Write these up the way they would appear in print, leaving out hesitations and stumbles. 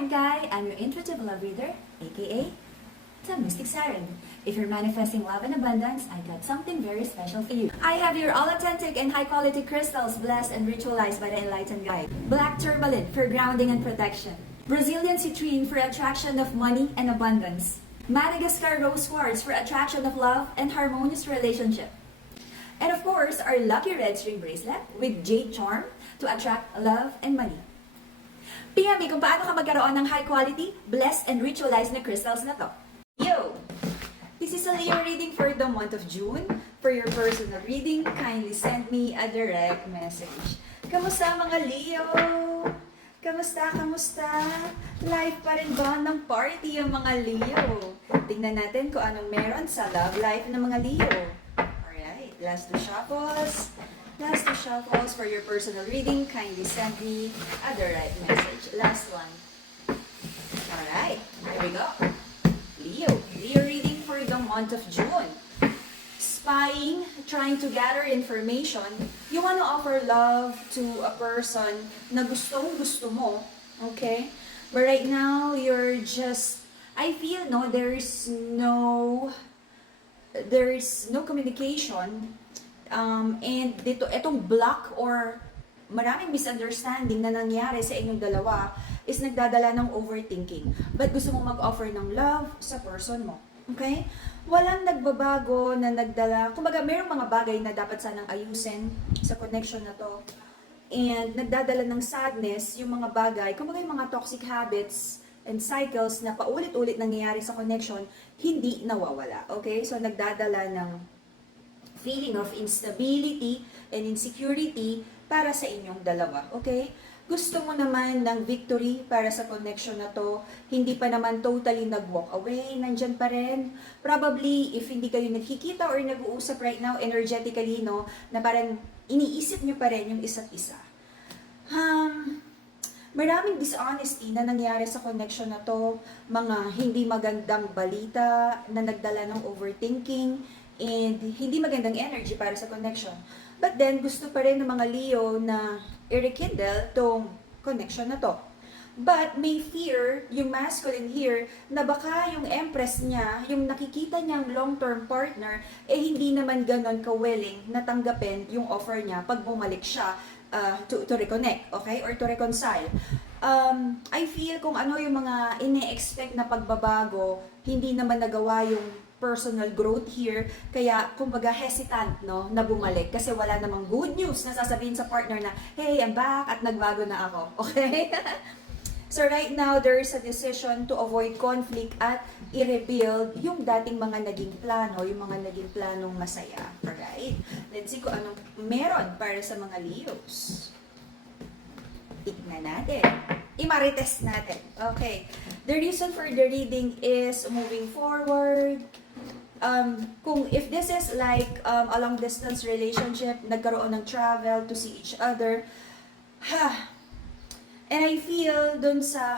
I'm Kai. I'm your intuitive love reader, aka the Mystic Siren. If you're manifesting love and abundance, I got something very special for you. I have your all-authentic and high-quality crystals blessed and ritualized by the Enlightened Guide. Black tourmaline for grounding and protection. Brazilian citrine for attraction of money and abundance. Madagascar rose quartz for attraction of love and harmonious relationship. And of course, our lucky red string bracelet with jade charm to attract love and money. PM me kung paano ka magkaroon ng high quality, blessed and ritualized na crystals na to. Yo! This is a Leo reading for the month of June. For your personal reading, kindly send me a direct message. Kamusta mga Leo? Kamusta? Life pa rin ba ng party ang mga Leo? Tingnan natin kung anong meron sa love life ng mga Leo. Alright, last two shuffles. Last two shuffles for your personal reading. Kindly send me a direct message. Last one. Alright, here we go. Leo reading for the month of June. Spying, trying to gather information. You want to offer love to a person na gustong-gusto mo. Okay? But right now, you're just, I feel, no, there is no communication. And dito, etong block or maraming misunderstanding na nangyari sa inyong dalawa is nagdadala ng overthinking. But gusto mong mag-offer ng love sa person mo. Okay? Walang nagbabago na nagdala. Kumbaga, mayroong mga bagay na dapat sanang ayusin sa connection na to. And nagdadala ng sadness, yung mga bagay, kumbaga yung mga toxic habits and cycles na paulit-ulit nangyayari sa connection, hindi nawawala. Okay? So, nagdadala ng feeling of instability and insecurity para sa inyong dalawa. Okay? Gusto mo naman ng victory para sa connection na to, hindi pa naman totally nag-walk away, nandyan pa rin. Probably, if hindi kayo nagkikita or nag-uusap right now energetically, no, na parang iniisip nyo pa rin yung isa't isa. Maraming dishonesty na nangyari sa connection na to, mga hindi magandang balita na nagdala ng overthinking, and hindi magandang energy para sa connection. But then, gusto pa rin ng mga Leo na i-rekindle tong connection na to. But may fear, yung masculine here, na baka yung empress niya, yung nakikita niyang long-term partner, hindi naman ganon ka-willing na tanggapin yung offer niya pag bumalik siya to reconnect, okay? Or to reconcile. I feel kung ano yung mga ine-expect na pagbabago, hindi naman nagawa yung personal growth here, kaya kumbaga hesitant, no, na bumalik kasi wala namang good news na sasabihin sa partner na, hey, I'm back at nagbago na ako, okay? So right now, there is a decision to avoid conflict at i-rebuild yung dating mga naging plano, yung mga naging planong masaya, alright? Let's see kung anong meron para sa mga Leos. Tignan natin. I-marites natin. Okay. The reason for the reading is moving forward. Kung if this is like a long distance relationship, nagkaroon ng travel to see each other, and I feel dun sa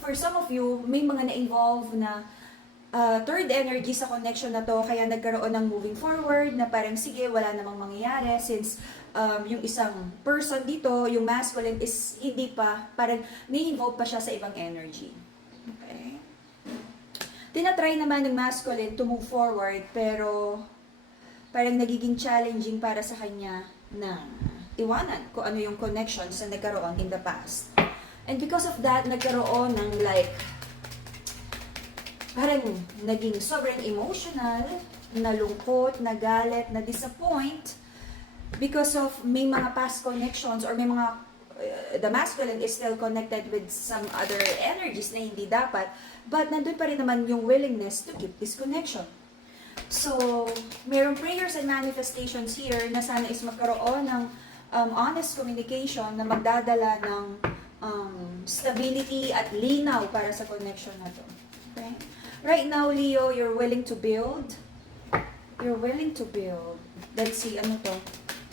for some of you may mga na-involve na third energy sa connection na to, kaya nagkaroon ng moving forward na parang sige, wala namang mangyayari since yung isang person dito, yung masculine is hindi pa, parang na-involve pa siya sa ibang energy. Okay? Tinatry naman ng masculine to move forward, pero parang nagiging challenging para sa kanya na iwanan kung ano yung connections na nagkaroon in the past. And because of that, nagkaroon ng like, parang naging sobrang emotional, nalungkot, nagalit, na-disappoint because of may mga past connections or may mga the masculine is still connected with some other energies na hindi dapat, but nandun pa rin naman yung willingness to keep this connection. So, mayroong prayers and manifestations here na sana is magkaroon ng honest communication na magdadala ng stability at linaw para sa connection na to. Okay? Right now, Leo, you're willing to build. You're willing to build. Let's see, ano to?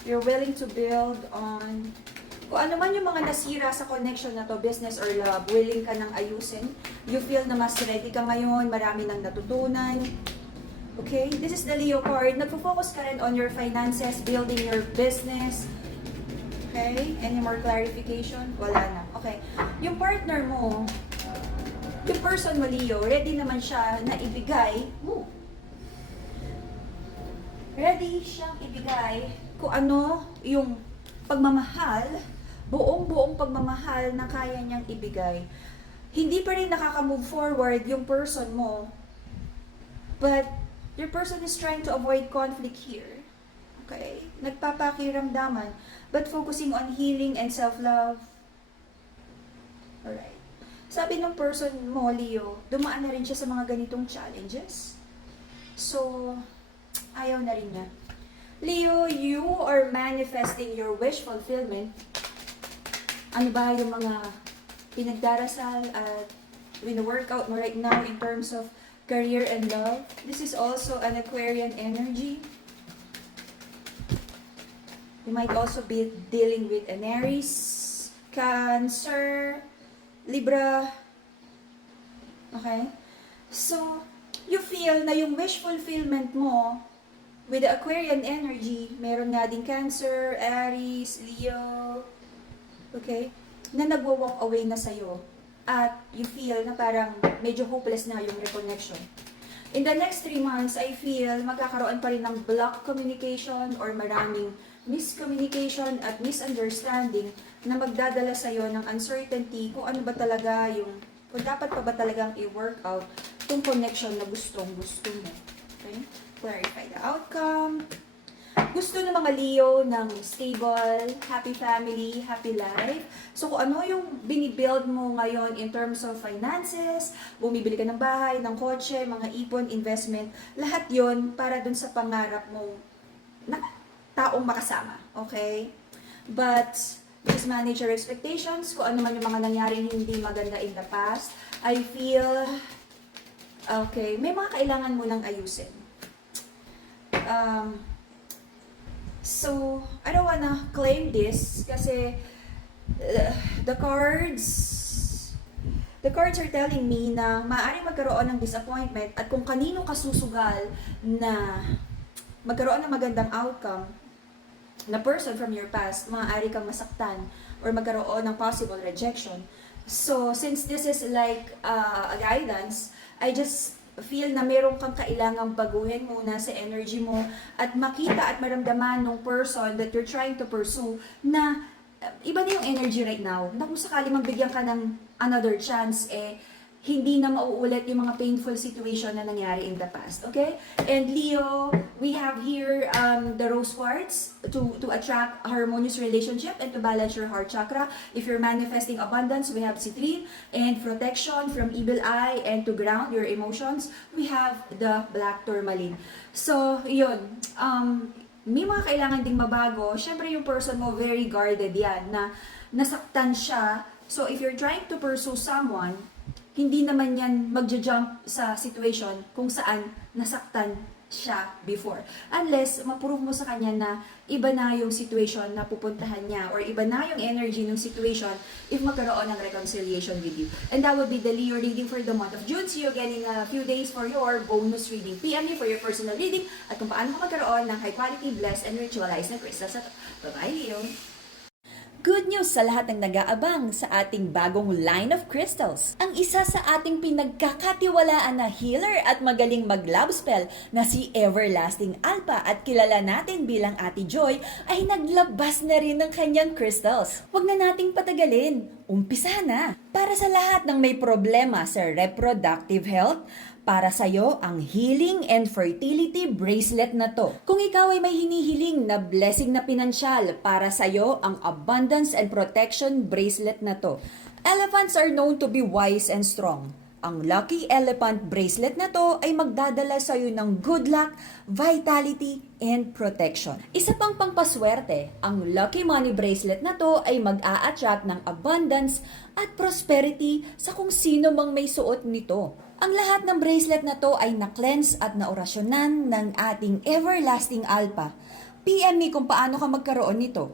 You're willing to build on kung ano man yung mga nasira sa connection na to, business or love, willing ka nang ayusin. You feel na mas ready ka ngayon, marami nang natutunan. Okay? This is the Leo card. Nagpo-focus ka rin on your finances, building your business. Okay? Any more clarification? Wala na. Okay. Yung partner mo, Yung person mo, Leo, ready naman siya na ibigay. Ready siyang ibigay kung ano yung pagmamahal, buong-buong pagmamahal na kaya niyang ibigay. Hindi pa rin nakaka-move forward yung person mo, but your person is trying to avoid conflict here. Okay? Nagpapakiramdaman, but focusing on healing and self-love. Alright. Sabi ng person mo, Leo, dumaan na rin siya sa mga ganitong challenges. So, ayaw na rin niya. Leo, you are manifesting your wish fulfillment. Ano ba yung mga pinagdarasal at wino-workout mo right now in terms of career and love? This is also an Aquarian energy. You might also be dealing with an Aries, Cancer, Libra. Okay? So, you feel na yung wish fulfillment mo with the Aquarian energy, meron nga din Cancer, Aries, Leo, okay, na nagwo-walk away na sa'yo. At you feel na parang medyo hopeless na yung reconnection. In the next 3 months, I feel magkakaroon pa rin ng block communication or maraming miscommunication at misunderstanding na magdadala sa'yo ng uncertainty kung ano ba talaga yung, kung dapat pa ba talagang i-work out yung connection na gustong-gusto mo. Okay? Clarify the outcome. Gusto ng mga Leo ng stable, happy family, happy life. So kung ano yung binibuild mo ngayon in terms of finances, bumibili ka ng bahay, ng kotse, mga ipon, investment, lahat yon para dun sa pangarap mo na taong makasama. Okay? But just manage your expectations. Kung ano man yung mga nangyaring hindi maganda in the past, I feel okay, may mga kailangan mo nang ayusin. So, I don't wanna claim this kasi the cards are telling me na maaaring magkaroon ng disappointment at kung kanino kasusugal na magkaroon ng magandang outcome na person from your past, maaari kang masaktan or magkaroon ng possible rejection. So, since this is like a guidance, I just feel na meron kang kailangang baguhin muna sa energy mo at makita at maramdaman ng person that you're trying to pursue na iba na yung energy right now. Na kung sakali mabigyan ka ng another chance, hindi na mauulit yung mga painful situation na nangyari in the past. Okay? And Leo, we have here the rose quartz to attract a harmonious relationship and to balance your heart chakra. If you're manifesting abundance, we have citrine, and protection from evil eye and to ground your emotions, we have the black tourmaline. So, yun. May mga kailangan ding mabago. Siyempre, yung person mo, very guarded yan, na nasaktan siya. So, if you're trying to pursue someone, hindi naman yan magja-jump sa situation kung saan nasaktan siya before. Unless, ma-prove mo sa kanya na iba na yung situation na pupuntahan niya or iba na yung energy ng situation if magkaroon ng reconciliation with you. And that would be the Leo reading for the month of June. See you again in a few days for your bonus reading. PM me for your personal reading at kung paano ka magkaroon ng high quality, blessed, and ritualized na crystals. Bye-bye, Leo! Good news sa lahat ng nag-aabang sa ating bagong line of crystals. Ang isa sa ating pinagkakatiwalaan na healer at magaling mag-love spell na si Everlasting Alpha at kilala natin bilang Ate Joy ay naglabas na rin ng kanyang crystals. Huwag na nating patagalin. Umpisa na! Para sa lahat ng may problema sa reproductive health, para sa'yo ang Healing and Fertility Bracelet na to. Kung ikaw ay may hinihiling na blessing na pinansyal, para sa'yo ang Abundance and Protection Bracelet na to. Elephants are known to be wise and strong. Ang Lucky Elephant Bracelet na to ay magdadala sa'yo ng good luck, vitality, and protection. Isa pang pangpaswerte, ang Lucky Money Bracelet na to ay mag-a-attract ng abundance at prosperity sa kung sino mang may suot nito. Ang lahat ng bracelet na to ay na-cleanse at naorasyonan ng ating Everlasting Alpha. PM me kung paano ka magkaroon nito.